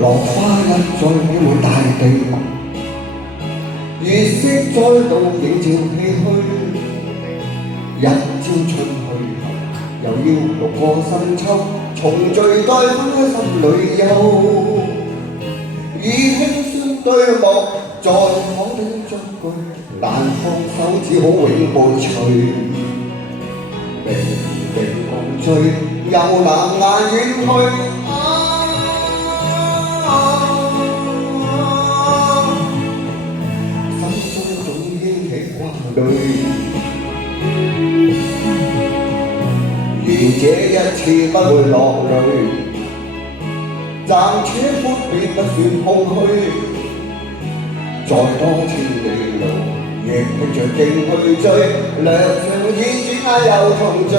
落花一再飄滿大地，月色再度映照唏噓。一朝春去後，又要獨過深秋，重聚再分開心裏憂。以輕酸對望，再講的足句，難放手，只好永伴隨。明明共醉，又難眼遠去。心中總掀起掛慮，願這一次不會落淚，暫且闊別不算空虛。再多千里路，亦拼着勁去追，略嘗煙轉眼又同醉。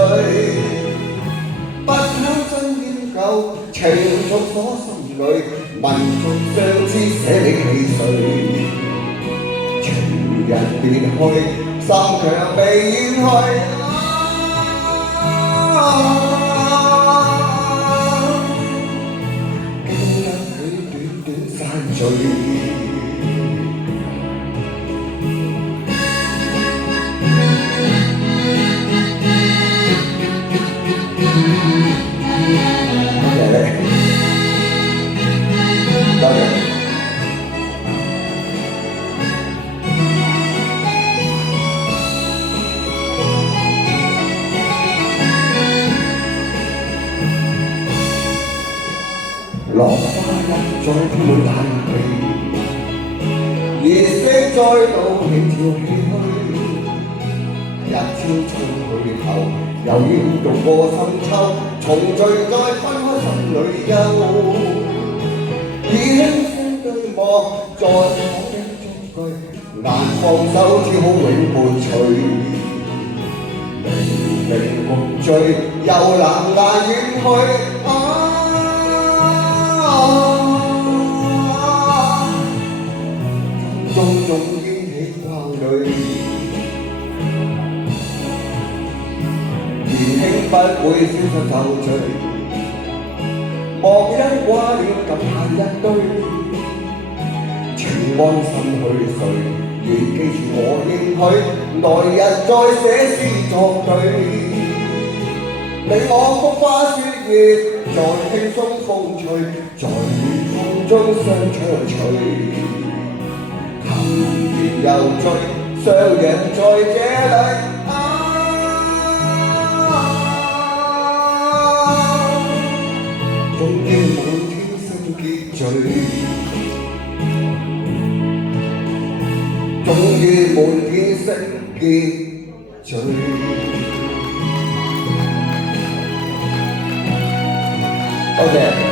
不想真厭舊，情從鎖心裏，民族相知寫你記誰？情人別去，心強未遠去。經一許短短散聚。多謝你。落花一再飄滿大地，月色再度映照唏噓。一朝春去後，又要獨過深秋，重聚再分開心裏憂。以輕聲對望，再講的足句，難放手，只好永伴隨。明明共醉，又難眼遠去。心中總掀起掛慮，年輕不會消失就醉，莫因掛念感嘆一堆。情安心去誰？願記住我應許，來日再寫詩作對。你我菊花雪月，在輕鬆風吹，在暖風中相暢隨。琴弦又醉，相約在這裏。終於滿天星結聚，終於滿天星結聚。多謝。